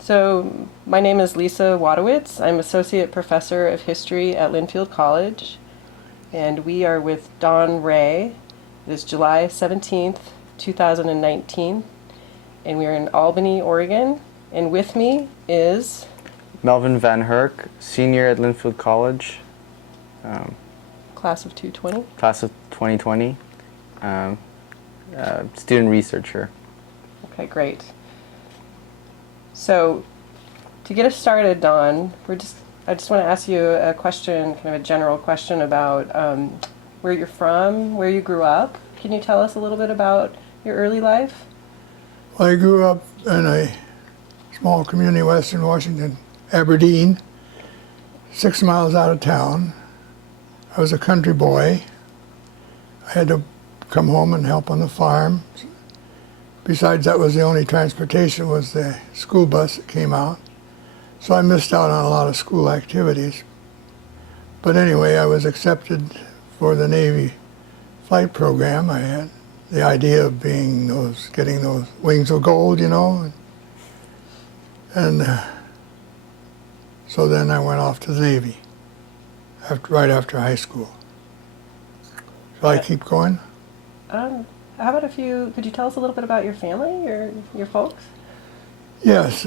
So my name is Lissa Wadewitz. I'm Associate Professor of History at Linfield College, and we are with Donald Rea. It is July 17th, 2019, and we are in Albany, Oregon. And with me is Melvin Van Hurck, senior at Linfield College. class of 220. Class of 2020. Student researcher. Okay, great. So, to get us started, Don, I just want to ask you a question, kind of a general question about where you're from, where you grew up. Can you tell us a little bit about your early life? Well, I grew up in a small community in western Washington, Aberdeen, 6 miles out of town. I was a country boy. I had to come home and help on the farm. Besides, that was the only transportation, was the school bus that came out. So I missed out on a lot of school activities. But anyway, I was accepted for the Navy flight program. I had the idea of getting those wings of gold, you know. And so then I went off to the Navy right after high school. Shall I keep going? How about could you tell us a little bit about your family, your folks? Yes.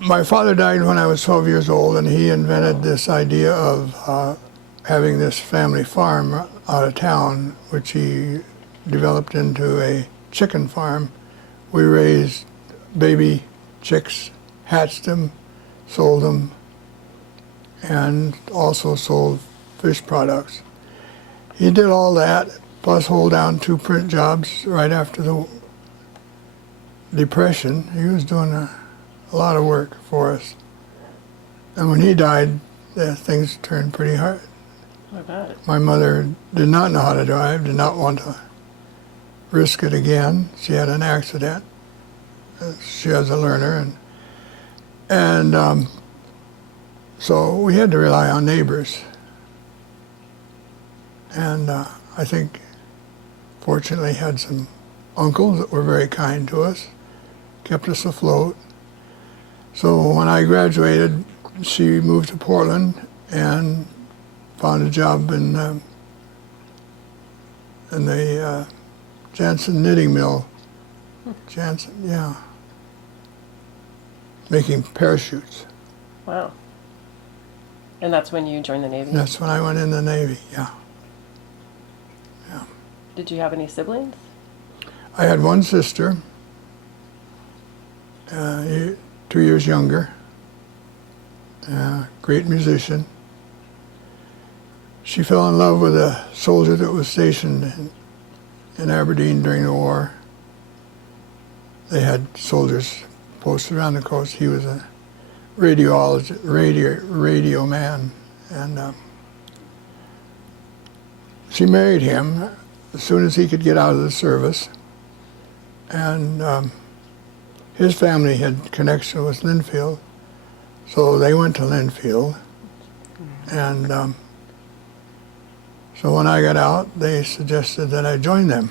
My father died when I was 12 years old, and he invented this idea of having this family farm out of town, which he developed into a chicken farm. We raised baby chicks, hatched them, sold them, and also sold fish products. He did all that, plus hold down 2 print jobs right after the Depression. He was doing a lot of work for us. And when he died, things turned pretty hard. I bet. My mother did not know how to drive, did not want to risk it again. She had an accident. She was a learner, and so we had to rely on neighbors. And I think, fortunately, had some uncles that were very kind to us, kept us afloat. So when I graduated, she moved to Portland and found a job in the Jansen knitting mill. Jansen, yeah. Making parachutes. Wow. And that's when you joined the Navy? That's when I went in the Navy, yeah. Did you have any siblings? I had one sister, 2 years younger, great musician. She fell in love with a soldier that was stationed in Aberdeen during the war. They had soldiers posted around the coast. He was a radio man, and she married him as soon as he could get out of the service. And his family had connection with Lynnfield, so they went to Lynnfield. And so when I got out, they suggested that I join them.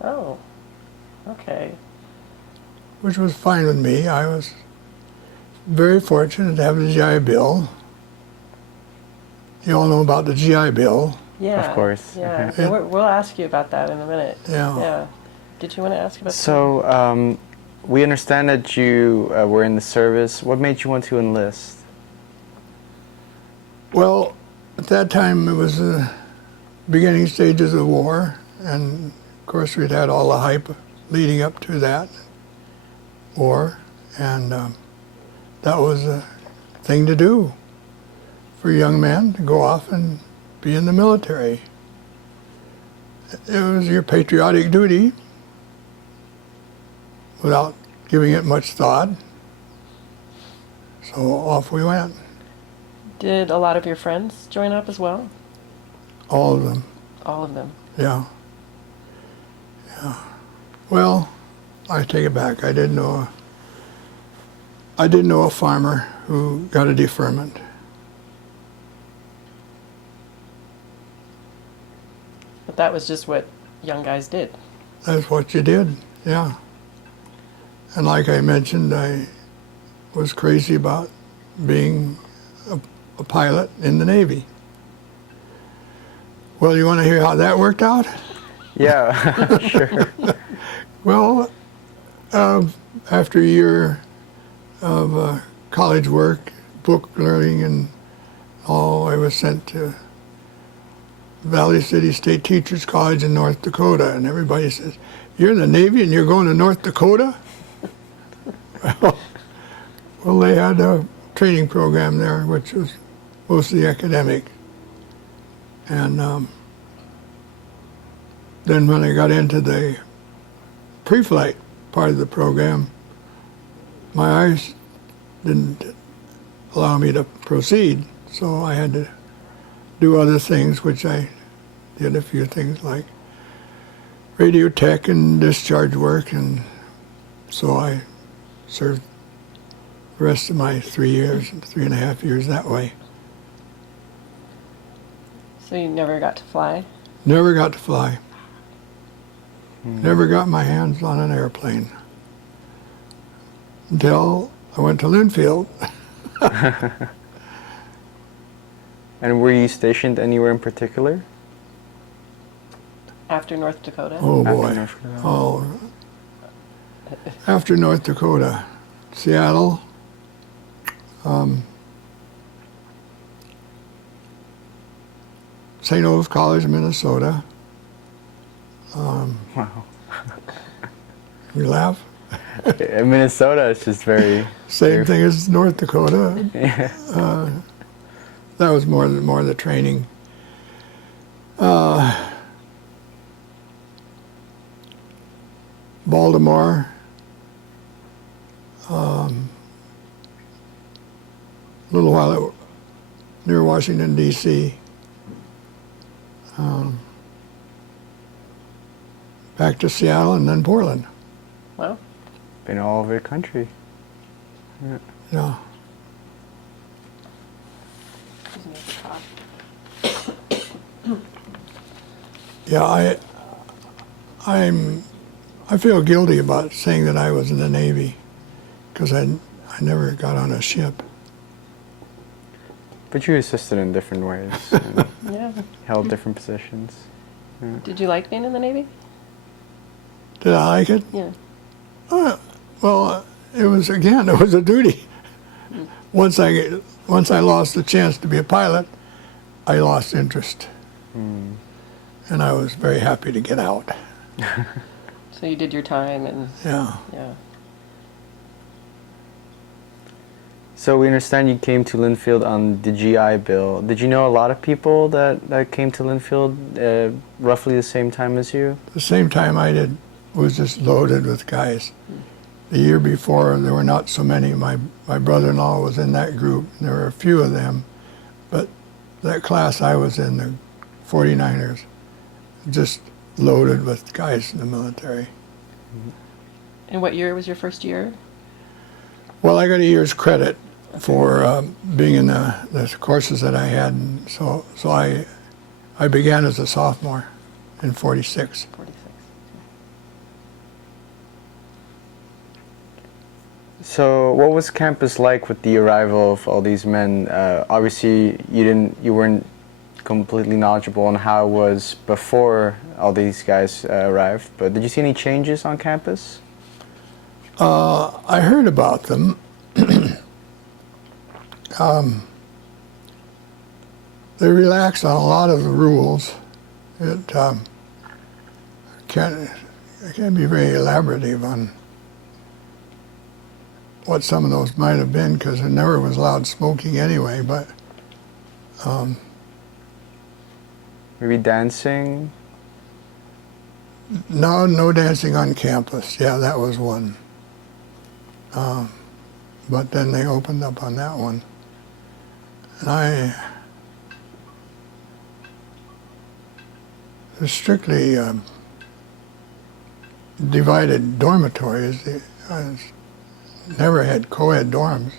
Oh, okay. Which was fine with me. I was very fortunate to have the GI Bill. You all know about the GI Bill. Yeah. Of course. Yeah. And we'll ask you about that in a minute. Yeah. Yeah. Did you want to ask about So, we understand that you were in the service. What made you want to enlist? Well, at that time it was the beginning stages of the war, and of course we'd had all the hype leading up to that war, and that was a thing to do for young men, to go off and be in the military. It was your patriotic duty without giving it much thought. So off we went. Did a lot of your friends join up as well? All of them. All of them. Yeah. Yeah. Well, I take it back. I didn't know a farmer who got a deferment. But that was just what young guys did. That's what you did, yeah. And like I mentioned, I was crazy about being a pilot in the Navy. Well, you want to hear how that worked out? Yeah, sure. Well, after a year of college work, book learning and all, I was sent to Valley City State Teachers College in North Dakota, and everybody says, "You're in the Navy and you're going to North Dakota?" Well, they had a training program there, which was mostly academic. And then when I got into the pre-flight part of the program, my eyes didn't allow me to proceed, so I had to do other things, which I did a few things like radio tech and discharge work, and so I served the rest of my 3.5 years that way. So you never got to fly? Never got to fly. Never got my hands on an airplane until I went to Lynnfield. And were you stationed anywhere in particular? After North Dakota? Oh After boy. North Dakota. Oh. After North Dakota, Seattle, St. Olaf College, Minnesota. Wow. You laugh? In Minnesota, it's just very... Same thing as North Dakota. Yeah. That was more the training. Baltimore. A little while near Washington, D.C. Back to Seattle and then Portland. Wow. Been all over the country. Yeah. Excuse me, the cough. Yeah, I feel guilty about saying that I was in the Navy because I never got on a ship. But you assisted in different ways. And Yeah. held different positions. Yeah. Did you like being in the Navy? Did I like it? Yeah. Well, it was a duty. Once I lost the chance to be a pilot, I lost interest, and I was very happy to get out. So you did your time and Yeah. yeah. So we understand you came to Lynnfield on the GI Bill. Did you know a lot of people that came to Lynnfield roughly the same time as you? The same time I did was just loaded with guys. The year before, there were not so many. My brother-in-law was in that group, and there were a few of them. But that class I was in, the 49ers, just loaded with guys in the military. And what year was your first year? Well, I got a year's credit for being in the courses that I had, and so I began as a sophomore in 46. 46. So what was campus like with the arrival of all these men? Obviously, you weren't completely knowledgeable on how it was before all these guys arrived, but did you see any changes on campus? I heard about them. They relaxed on a lot of the rules. It can't be very elaborative on what some of those might have been, because there never was allowed smoking anyway, but Maybe dancing? no dancing on campus. Yeah, that was one. But then they opened up on that one. And there's strictly divided dormitories. Never had co-ed dorms.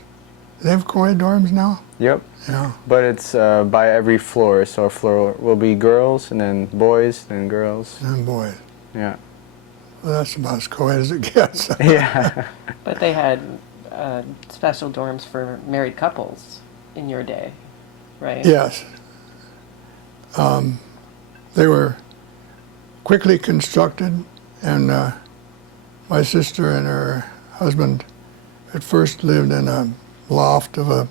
Do they have co-ed dorms now? Yep. Yeah. But it's by every floor, so a floor will be girls, and then boys, then girls. And boys. Yeah. Well, that's about as co-ed as it gets. Yeah. But they had special dorms for married couples in your day, right? Yes. They were quickly constructed, and my sister and her husband at first lived in a loft of a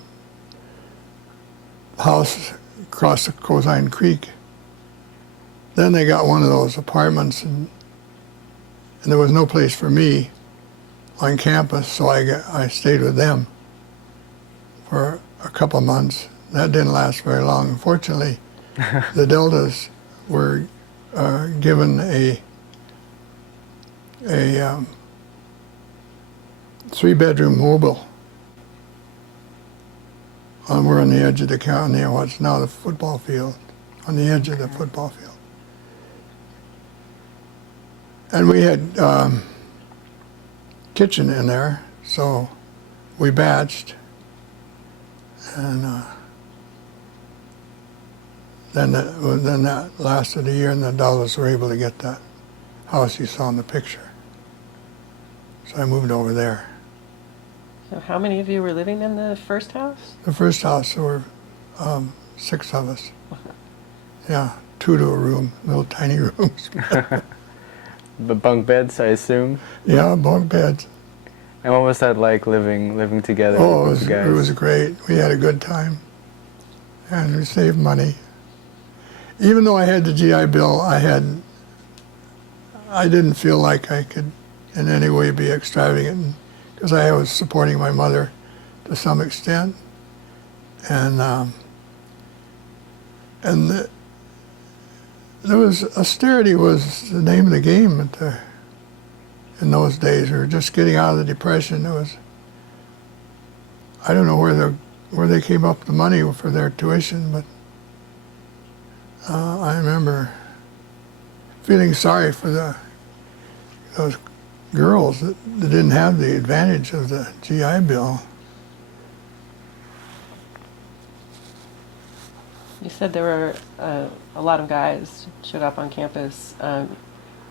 house across the Cosine Creek. Then they got one of those apartments, and there was no place for me on campus, so I stayed with them for a couple months. That didn't last very long. Unfortunately, the Deltas were given a 3-bedroom mobile. We're on the edge of the county, what's now the football field, on the edge of the football field. And we had kitchen in there, so we batched, and then that lasted a year, and the Dallas were able to get that house you saw in the picture. So I moved over there. So how many of you were living in the first house? The first house, there were 6 of us. Yeah, 2 to a room, little tiny rooms. The bunk beds, I assume. Yeah, bunk beds. And what was that like living together? Oh, with you guys? it was great. We had a good time, and we saved money. Even though I had the GI Bill, I didn't feel like I could in any way be extravagant, because I was supporting my mother to some extent, and there was austerity was the name of the game in those days. We were just getting out of the Depression. I don't know where they came up with the money for their tuition, but I remember feeling sorry for those girls that didn't have the advantage of the GI Bill. You said there were a lot of guys showed up on campus, and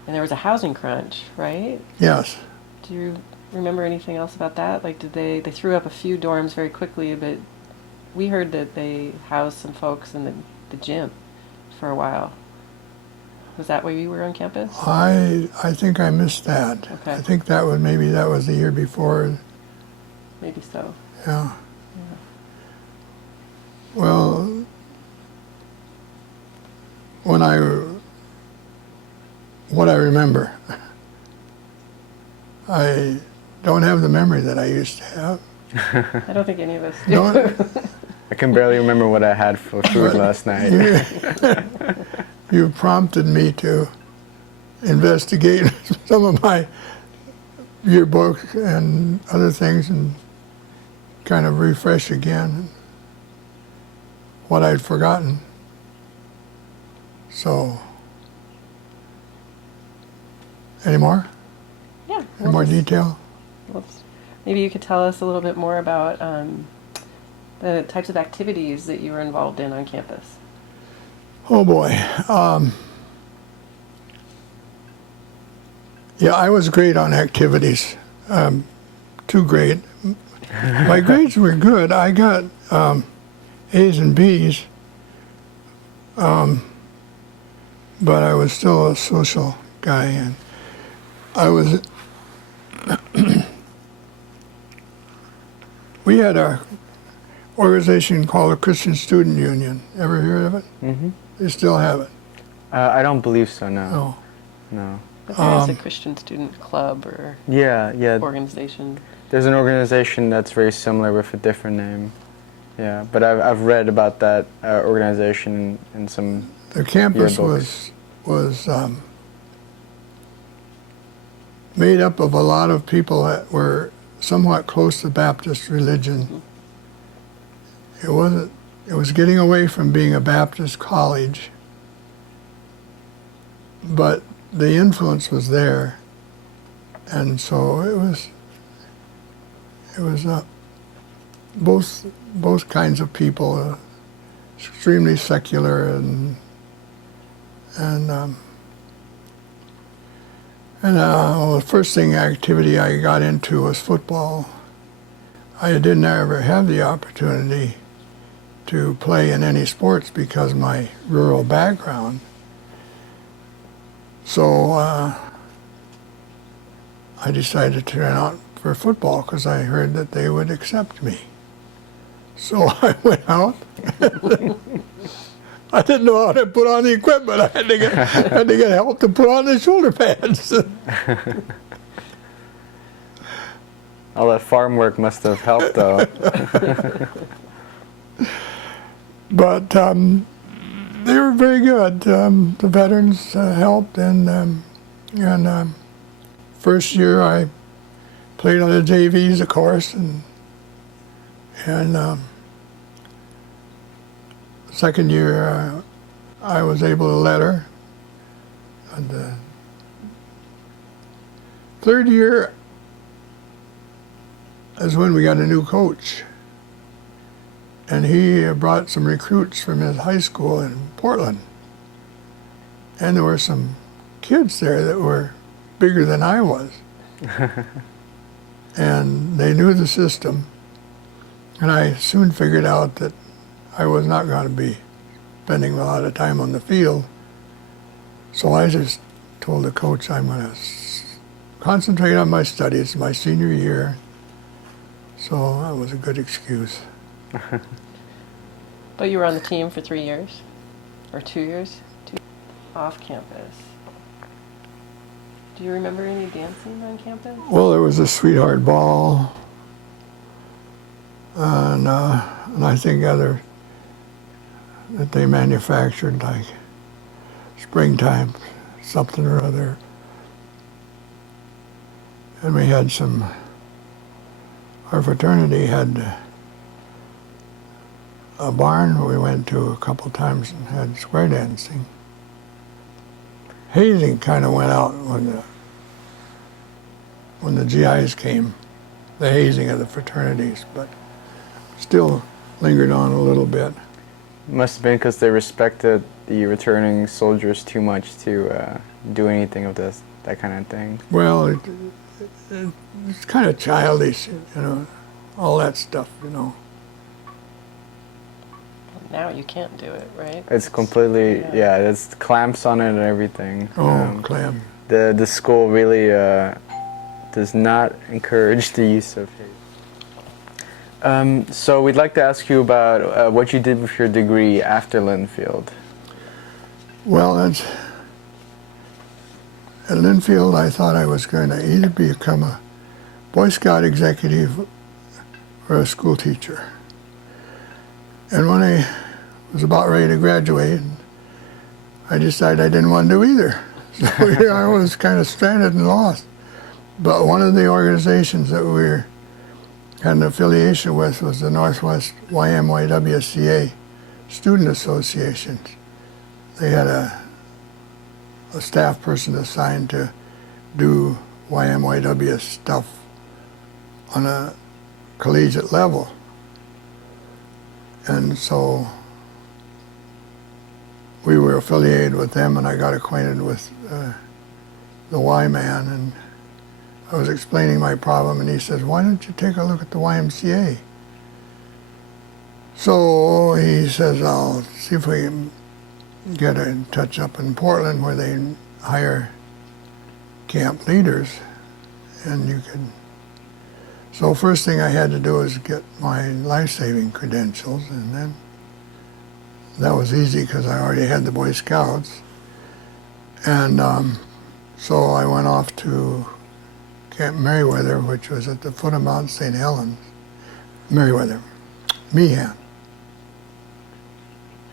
there was a housing crunch, right? Yes. Do you remember anything else about that? Like, did they threw up a few dorms very quickly, but we heard that they housed some folks in the gym for a while. Was that where you were on campus? I think I missed that. Okay. I think maybe that was the year before. Maybe so. Yeah. Well, what I remember, I don't have the memory that I used to have. I don't think any of us do. I can barely remember what I had for food last night. You prompted me to investigate some of my yearbooks and other things and kind of refresh again what I'd forgotten. So, any more? Yeah. Any more detail? Maybe you could tell us a little bit more about the types of activities that you were involved in on campus. Oh boy. Yeah, I was great on activities. Too great. My grades were good. I got A's and B's, but I was still a social guy, and I was. We had a organization called the Christian Student Union. Ever heard of it? Mm-hmm. They still have it. I don't believe so, no. No. No. But there's a Christian student club or Yeah. organization. There's an organization that's very similar with a different name. Yeah, but I've read about that organization in some. The campus yearbooks. was made up of a lot of people that were somewhat close to Baptist religion. It was getting away from being a Baptist college, but the influence was there, and so it was both kinds of people, extremely secular and And well, the first activity I got into was football. I didn't ever have the opportunity to play in any sports because of my rural background. So I decided to turn out for football because I heard that they would accept me. So I went out. I didn't know how to put on the equipment. I had to get help to put on the shoulder pads. All that farm work must have helped, though. But they were very good. The veterans helped, and first year I played on the JVs, of course, and second year I was able to letter. And the third year is when we got a new coach. And he brought some recruits from his high school in Portland. And there were some kids there that were bigger than I was. And they knew the system. And I soon figured out that I was not going to be spending a lot of time on the field. So I just told the coach I'm going to concentrate on my studies my senior year. So that was a good excuse. But you were on the team for 3 years? Or 2 years? Off campus. Do you remember any dancing on campus? Well, there was a sweetheart ball. And I think other that they manufactured, like springtime, something or other. And we had our fraternity had a barn we went to a couple times and had square dancing. Hazing kind of went out when the GIs came, the hazing of the fraternities, but still lingered on a little bit. Must have been because they respected the returning soldiers too much to do anything of that kind of thing. Well, it's kind of childish, all that stuff, Now you can't do it, right? It's completely, yeah, there's clamps on it and everything. Clam. The school really does not encourage the use of hate. So we'd like to ask you about what you did with your degree after Lynnfield. Well, at Lynnfield, I thought I was going to either become a Boy Scout executive or a school teacher. And when I was about ready to graduate, I decided I didn't want to do either. So here I was kind of stranded and lost. But one of the organizations that we had an affiliation with was the Northwest YMCA Student Association. They had a staff person assigned to do YMYW stuff on a collegiate level. And so we were affiliated with them, and I got acquainted with the Y man, and I was explaining my problem, and he says, "Why don't you take a look at the YMCA?" So he says, "I'll see if we can get in touch up in Portland where they hire camp leaders, and you could." So first thing I had to do was get my life-saving credentials, and then that was easy because I already had the Boy Scouts. And so I went off to Camp Merriweather, which was at the foot of Mount St. Helens. Meehan.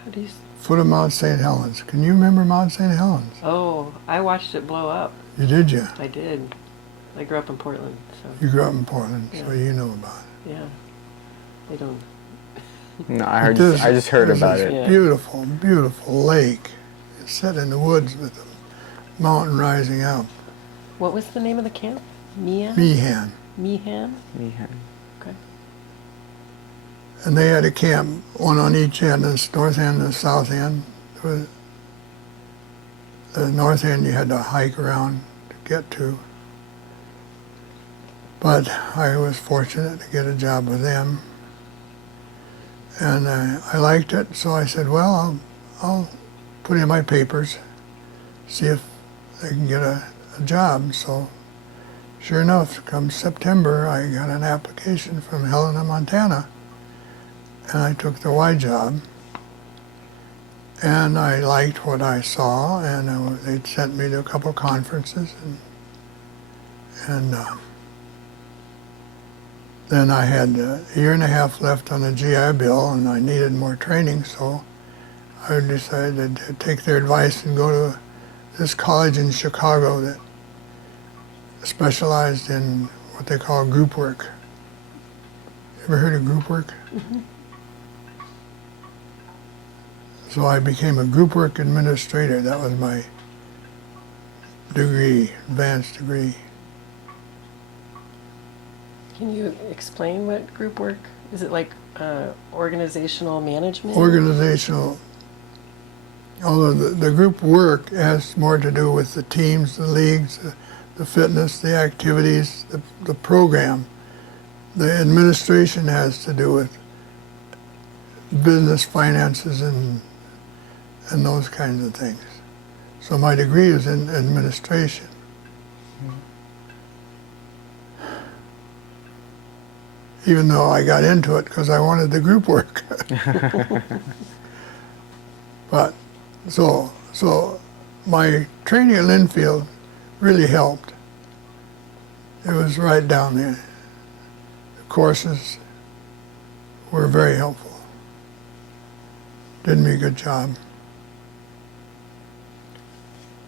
How do you... Foot of Mount St. Helens. Can you remember Mount St. Helens? Oh, I watched it blow up. You did, you? I did. I grew up in Portland, so... You grew up in Portland, Yeah. so you know about it. Yeah. They don't... No, I just heard about it. Yeah. Beautiful, beautiful lake. It's set in the woods with the mountain rising up. What was the name of the camp? Meehan. Meehan? Meehan. Okay. And they had a camp, one on each end, the north end and the south end. The north end you had to hike around to get to. But I was fortunate to get a job with them. And I liked it, so I said, well, I'll put in my papers, see if they can get a job. So sure enough, come September, I got an application from Helena, Montana, and I took the Y job. And I liked what I saw, and they'd sent me to a couple conferences, and then I had a year and a half left on the GI Bill, and I needed more training, so I decided to take their advice and go to this college in Chicago that specialized in what they call group work. Ever heard of group work? Mm-hmm. So I became a group work administrator. That was my degree, advanced degree. Can you explain what group work is? It like organizational management? Organizational. Although the group work has more to do with the teams, the leagues, the fitness, the activities, the program. The administration has to do with business, finances, and those kinds of things. So my degree is in administration. Even though I got into it because I wanted the group work. But so my training at Lynnfield really helped. It was right down there. The courses were very helpful. Did me a good job.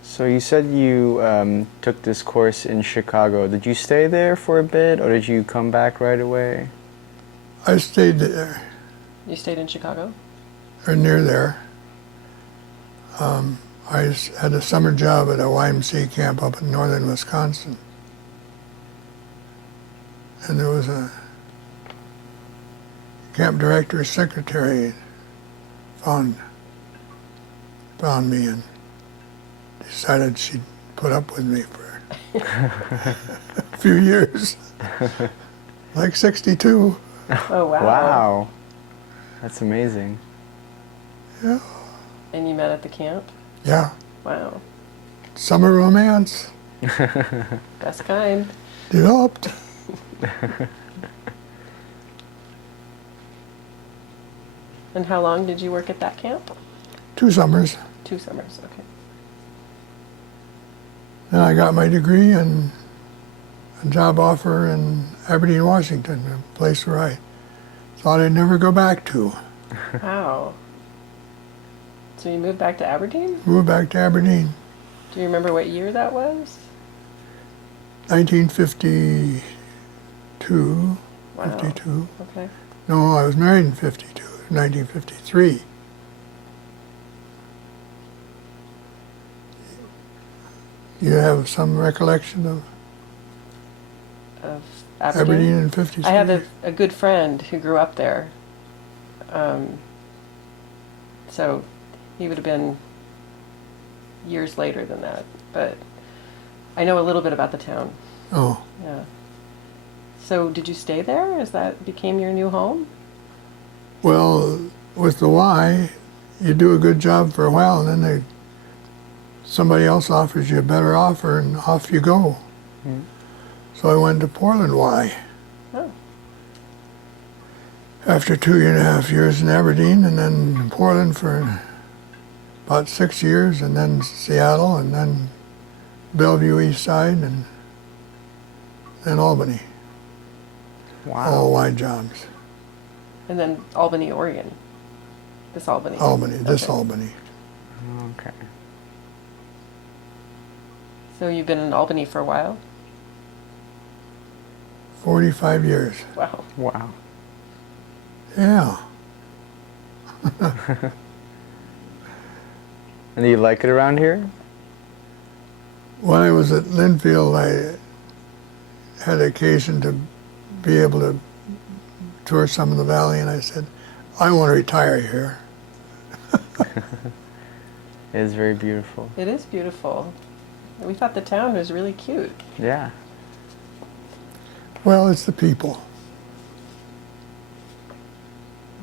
So you said you took this course in Chicago. Did you stay there for a bit, or did you come back right away? I stayed there, You stayed in Chicago? or near there. I had a summer job at a YMCA camp up in northern Wisconsin. And there was a camp director's secretary found me and decided she'd put up with me for a few years. Like 62. Oh, wow. Wow. That's amazing. Yeah. And you met at the camp? Yeah. Wow. Summer romance Best kind. developed. And how long did you work at that camp? 2 summers. 2 summers, okay. Then I got my degree and a job offer in Aberdeen, Washington, a place where I thought I'd never go back to. Wow. So you moved back to Aberdeen? Moved back to Aberdeen, Do you remember what year that was? 1952. Wow. 52. Okay. No, I was married in 52, 1953. You have some recollection of Of Aberdeen in 53? I have a good friend who grew up there. So he would have been years later than that. But I know a little bit about the town. Oh, Yeah. So did you stay there? Is that became your new home? well, with the Y, you do a good job for a while, and then somebody else offers you a better offer, and off you go. Mm. So I went to Portland Y Oh. after 2.5 years in Aberdeen, and then Portland for about 6 years, and then Seattle, and then Bellevue East Side, and then Albany. Wow. All Y jobs. And then Albany, Oregon. This Albany. Albany, this Okay. Albany. Okay. So you've been in Albany for a while? 45 years. Wow. Wow. Yeah. And do you like it around here? When I was at Lynnfield, I had occasion to be able to tour some of the valley, and I said, I want to retire here. It is very beautiful. It is beautiful. We thought the town was really cute. Yeah. Well, it's the people.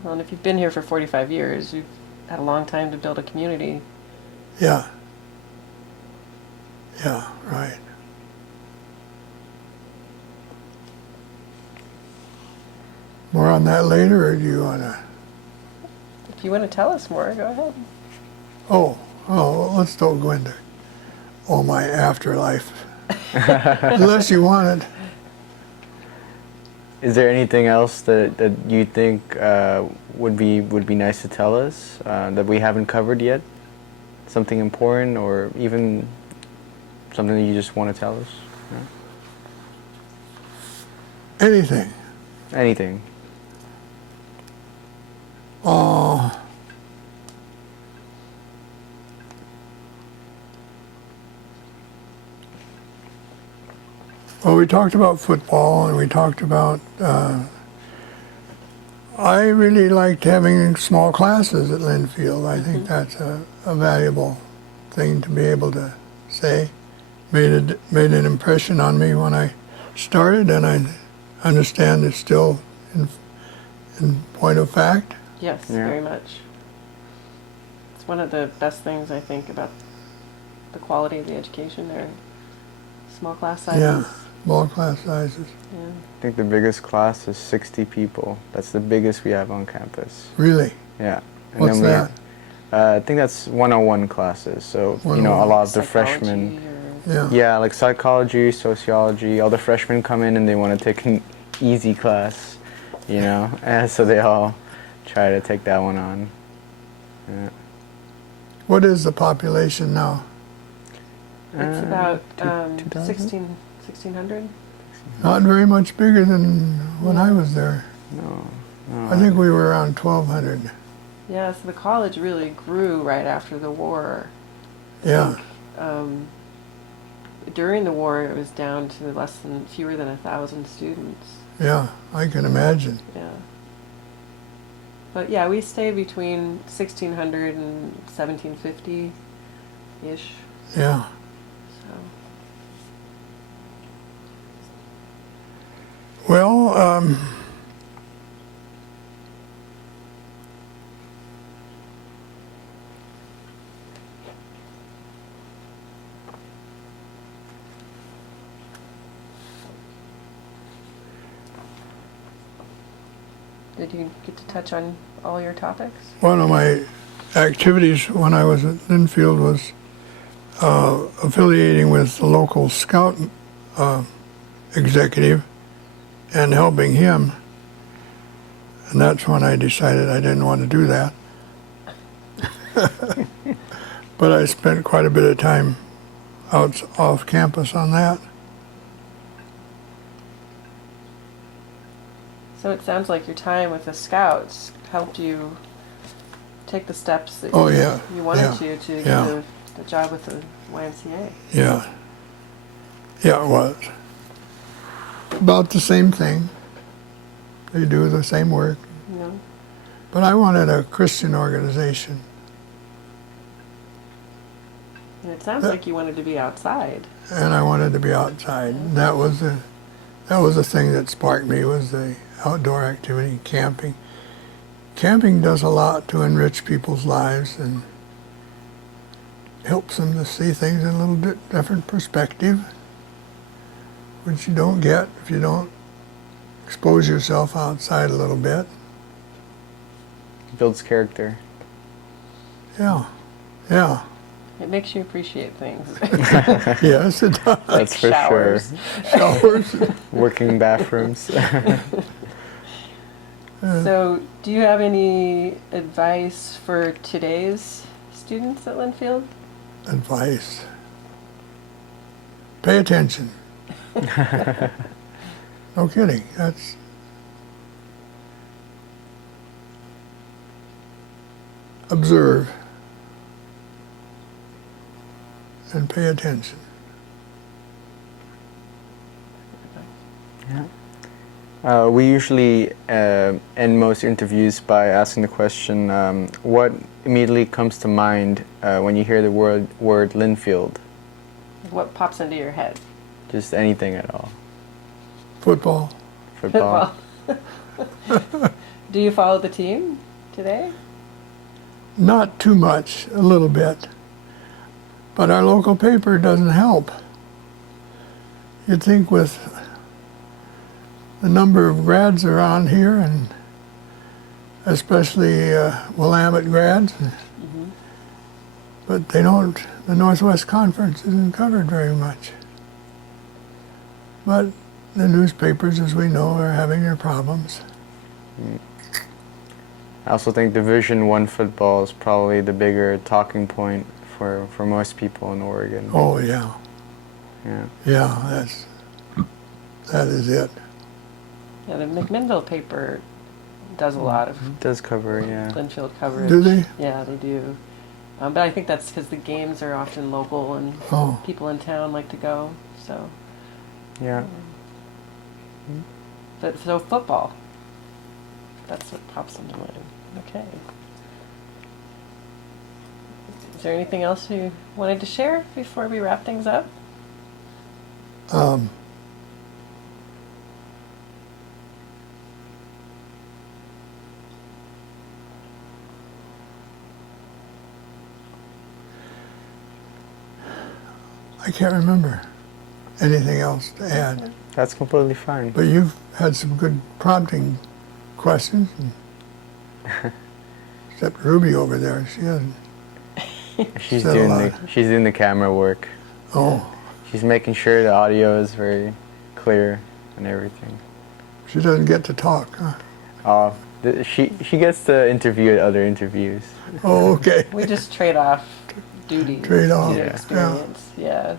Well, and if you've been here for 45 years, you've had a long time to build a community. Yeah. Yeah, right. More on that later, or do you want to? If you want to tell us more, go ahead. Oh, well, let's don't go into all my afterlife. Unless you want it. Is there anything else that you think would be nice to tell us that we haven't covered yet? Something important, or even something that you just want to tell us? Yeah. Anything. Anything. Oh. Well, we talked about football, and we talked about, I really liked having small classes at Lynnfield. I think that's a valuable thing to be able to say. Made an impression on me when I started, and I understand it's still in point of fact. Yes, Yeah. very much. It's one of the best things, I think, about the quality of the education there. Small class sizes. Yeah, small class sizes. Yeah. I think the biggest class is 60 people. That's the biggest we have on campus. Really? Yeah. And What's then we that? I think that's 101 classes. So, you know, a 101. lot of the Psychology freshmen. or- Yeah. Yeah, like psychology, sociology, all the freshmen come in and they want to take an easy class, you know, and so they all try to take that one on. Yeah. What is the population now? It's about 2000? 1600. Not very much bigger than when I was there. No. I think we were around 1,200. Yeah, so the college really grew right after the war. Yeah. During the war, it was down to fewer than 1,000 students. Yeah, I can imagine. Yeah. But yeah, we stay between 1600 and 1750-ish. Yeah. So. Well, Did you get to touch on all your topics? one of my activities when I was at Lynnfield was affiliating with the local scout executive and helping him. And that's when I decided I didn't want to do that. But I spent quite a bit of time off campus on that. So it sounds like your time with the Scouts helped you take the steps that Oh, yeah. you wanted Yeah. to get Yeah. the job with the YMCA. Yeah. Yeah, it was. About the same thing. They do the same work. You know? But I wanted a Christian organization. And it sounds like you wanted to be outside. And I wanted to be outside. That was the thing that sparked me, was the outdoor activity, camping. Camping does a lot to enrich people's lives and helps them to see things in a little bit different perspective, which you don't get if you don't expose yourself outside a little bit. Builds character. Yeah, yeah, It makes you appreciate things. yes, it does. That's for showers. sure. Showers. Working bathrooms. So, do you have any advice for today's students at Lynnfield? Advice. Pay attention. No kidding. That's observe and pay attention. We usually end most interviews by asking the question, what immediately comes to mind when you hear the word Lynnfield? What pops into your head? Just anything at all. Football. Football. Do you follow the team today? Not too much, a little bit. But our local paper doesn't help. You'd think with the number of grads around here, and especially Willamette grads, but they don't, the Northwest Conference isn't covered very much. But the newspapers, as we know, are having their problems. I also think Division I football is probably the bigger talking point for most people in Oregon. Oh, yeah. Yeah. Yeah, that is it. Yeah, the McMinnville paper does a lot of It does cover, yeah. Lynnfield coverage. Do they? Yeah, they do. But I think that's because the games are often local and Oh. people in town like to go. So, Yeah. but so football. That's what pops into mind. Okay. Is there anything else you wanted to share before we wrap things up? I can't remember anything else to add. That's completely fine. But you've had some good prompting questions. Except Ruby over there, she hasn't. She's said a doing lot. she's doing the camera work. Oh, She's making sure the audio is very clear and everything. she doesn't get to talk, huh? She gets to interview at other interviews. Oh, okay. We just trade off duties. Trade off, to yeah. experience. Yeah.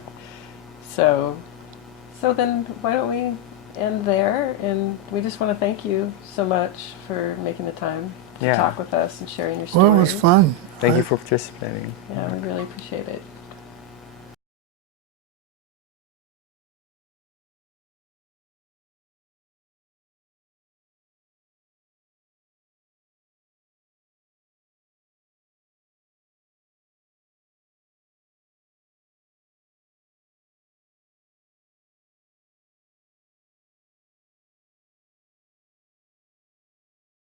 So then why don't we end there? And we just want to thank you so much for making the time to Yeah. talk with us and sharing your story. Well, it was fun. Thank you for participating. Yeah, we really appreciate it.